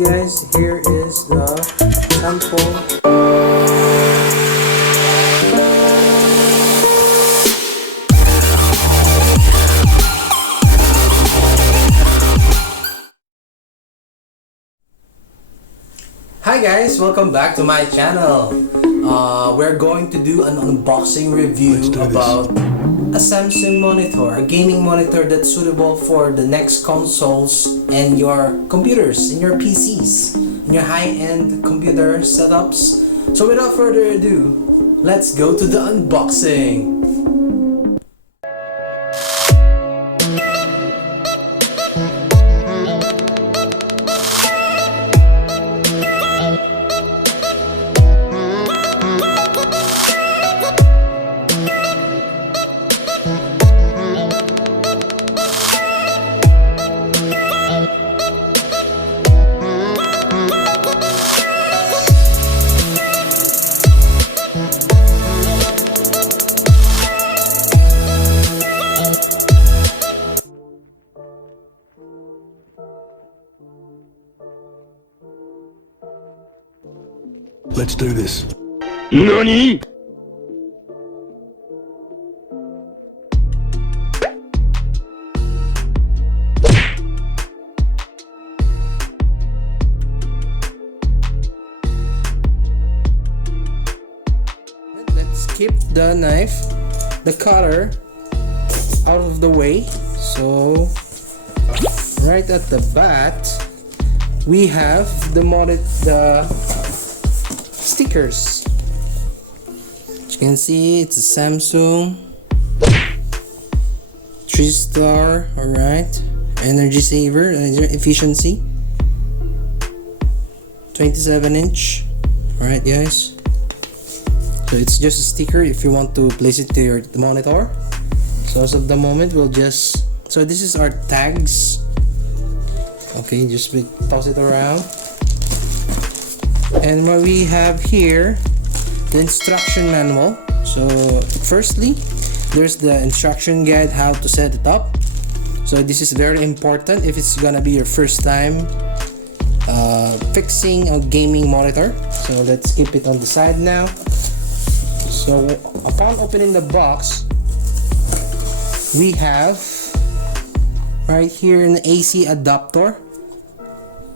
see guys, here is the sample. Hi guys, welcome back to my channel. We're going to do an unboxing review about a Samsung monitor, a gaming monitor that's suitable for the next consoles and your computers, and your PCs, and your high-end computer setups. So without further ado, let's go to the unboxing. Let's do this. NANI?! Let's keep the knife, the cutter, out of the way. So right at the back we have the stickers. As you can see, it's a Samsung 3-star. Alright, energy saver, efficiency, 27-inch. Alright guys, so it's just a sticker if you want to place it to your monitor. So as of the moment, we'll just, so this is our tags. Okay, just toss it around. And what we have here, the instruction manual. So firstly, there's the instruction guide how to set it up. So this is very important if it's gonna be your first time fixing a gaming monitor. So let's keep it on the side now. So upon opening the box, we have right here an AC adapter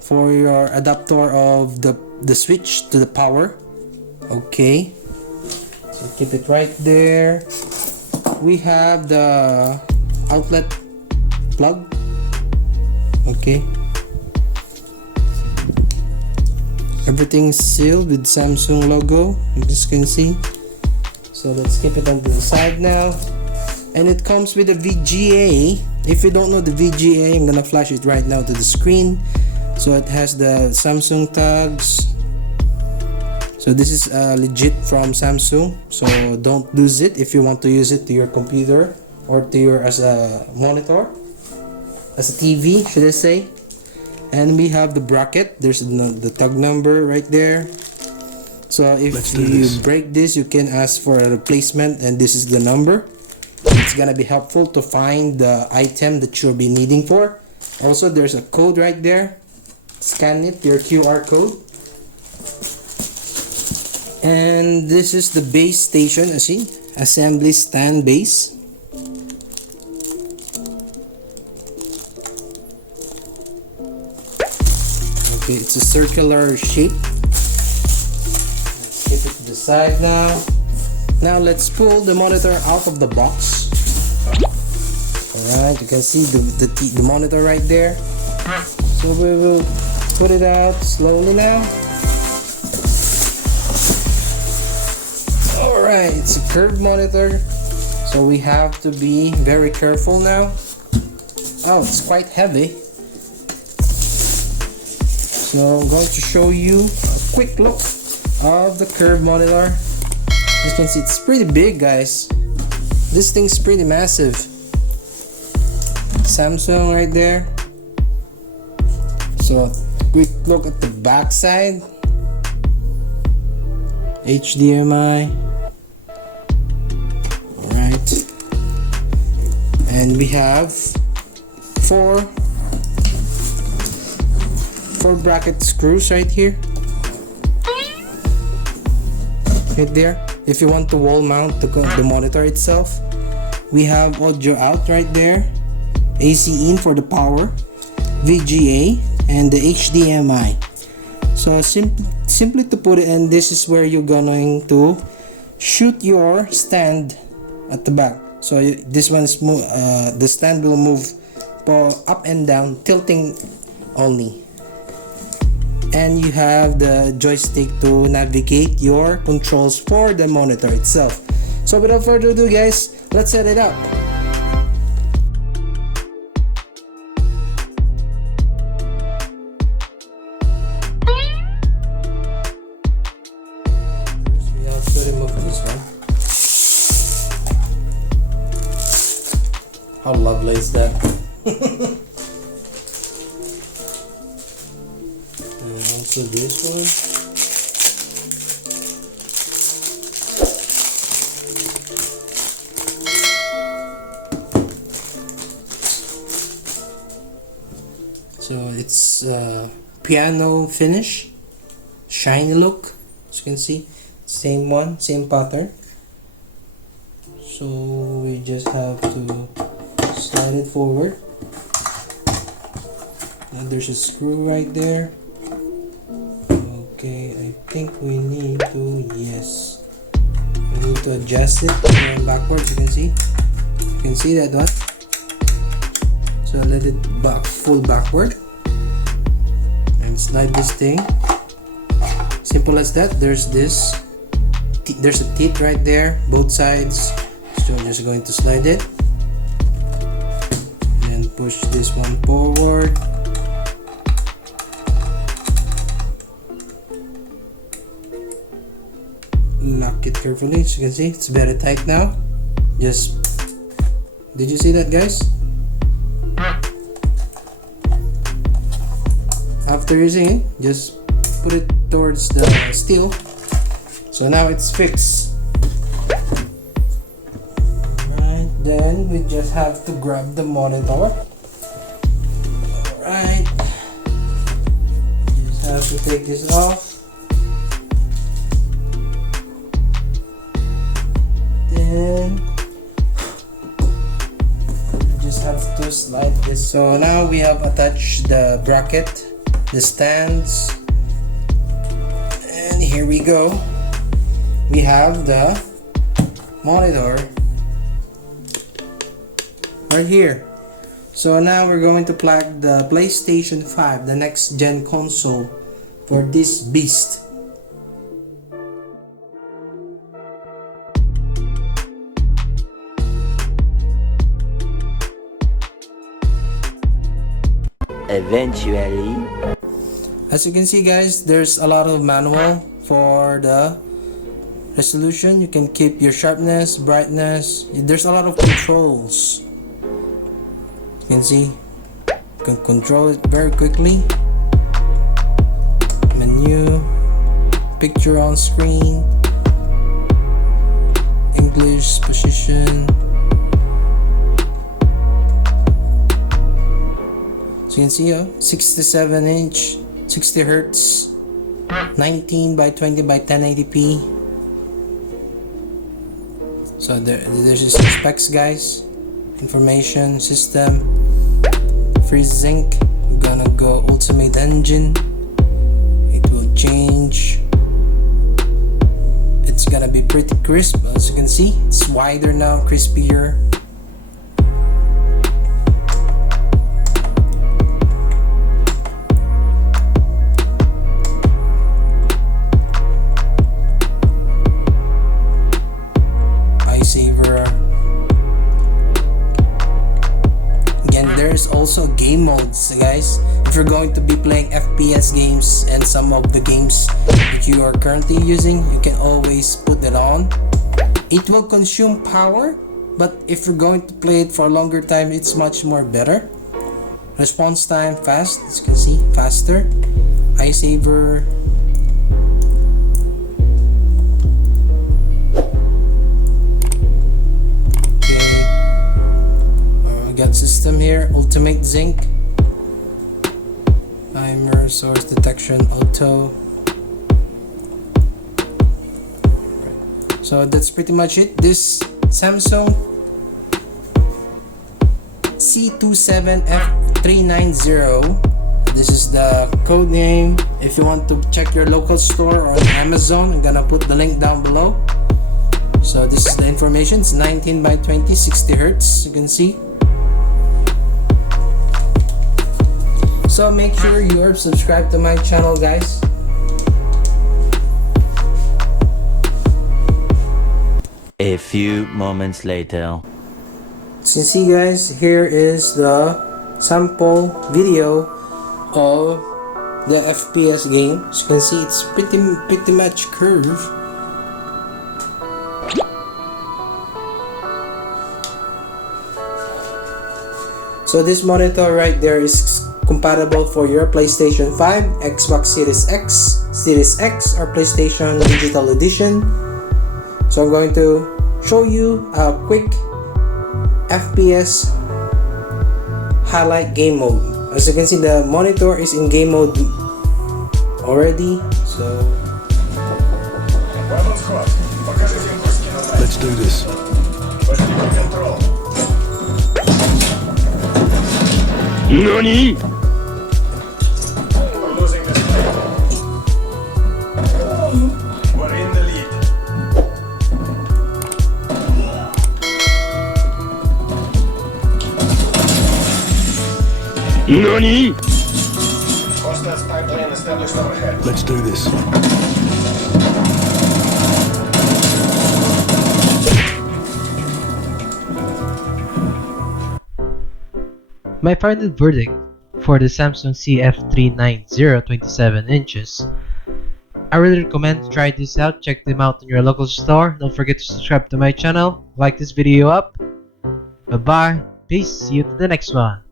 for your adapter of the switch to the power. Okay, so keep it right there. We have the outlet plug. Okay, everything's sealed with Samsung logo, you just can see. So let's keep it on the side now. And it comes with a VGA. If you don't know the VGA, I'm gonna flash it right now to the screen. So it has the Samsung tags. So this is legit from Samsung, so don't lose it if you want to use it to your computer or to your as a monitor, as a TV should I say. And we have the bracket. There's the tag number right there. So if you break this, you can ask for a replacement, and this is the number. It's gonna be helpful to find the item that you'll be needing for. Also, there's a code right there. Scan it, your QR code. And this is the base station, see, assembly stand base. Okay, it's a circular shape. Let's keep it to the side now. Now let's pull the monitor out of the box. Alright, you can see the monitor right there. So we will put it out slowly now. Alright, it's a curved monitor, so we have to be very careful now. Oh, it's quite heavy. So I'm going to show you a quick look of the curved monitor. As you can see, it's pretty big, guys. This thing's pretty massive. Samsung right there. So quick look at the back side. HDMI. Alright. And we have four 4 bracket screws right here. Right there. If you want to wall mount the monitor itself. We have audio out right there, AC in for the power, VGA, and the HDMI. So simply to put it in, this is where you're going to shoot your stand at the back. So this one's the stand will move up and down, tilting only. And you have the joystick to navigate your controls for the monitor itself. So without further ado guys, let's set it up. First we have to remove this one. How lovely is that? And also this one. So it's piano finish, shiny look, as you can see, same one, same pattern. So we just have to slide it forward. And there's a screw right there. Okay, I think we need to, yes, we need to adjust it backwards. You can see that one. So let it full backward and slide this thing. Simple as that. There's a teeth right there, both sides. So I'm just going to slide it and push this one forward. Lock it carefully. As you can see, it's very tight now. Did you see that, guys? After using it, just put it towards the steel. So now it's fixed. Alright, then we just have to grab the monitor. Alright, just have to take this off. Then just have to slide this. So now we have attached the bracket, the stands, and here we go. We have the monitor right here. So now we're going to plug the PlayStation 5, the next gen console, for this beast. Eventually, as you can see guys, there's a lot of manual for the resolution. You can keep your sharpness, brightness. There's a lot of controls. You can see, you can control it very quickly. Menu, picture on screen, English, position. So you can see 67-inch, 60 Hertz, 19 by 20 by 1080p. So there's just specs guys, information, system, FreeSync. We're gonna go Ultimate Engine. It will change. It's gonna be pretty crisp, as you can see. It's wider now, crispier. There's also game modes guys. If you're going to be playing FPS games and some of the games that you are currently using, you can always put it on. It will consume power, but if you're going to play it for a longer time, it's much more better. Response time fast, as you can see, faster. Eye saver. Got system here, Ultimate Zinc. Timer, source detection, auto. So that's pretty much it. This Samsung C27F390. This is the code name. If you want to check your local store on Amazon, I'm gonna put the link down below. So this is the information. It's 19 by 20, 60 Hertz. You can see. So make sure you are subscribed to my channel, guys. A few moments later. As you can see, guys, here is the sample video of the FPS game. As you can see, it's pretty much curved. So this monitor right there is compatible for your PlayStation 5, Xbox Series X, Series X, or PlayStation Digital Edition. So I'm going to show you a quick FPS highlight game mode. As you can see, the monitor is in game mode already. So Let's do this. NANI?! We're in the lead. NANI?! Hostile spy plane established overhead. Let's do this. My final verdict for the Samsung CF390 27 inches. I really recommend to try this out. Check them out in your local store. Don't forget to subscribe to my channel. Like this video up. Bye bye. Peace. See you to the next one.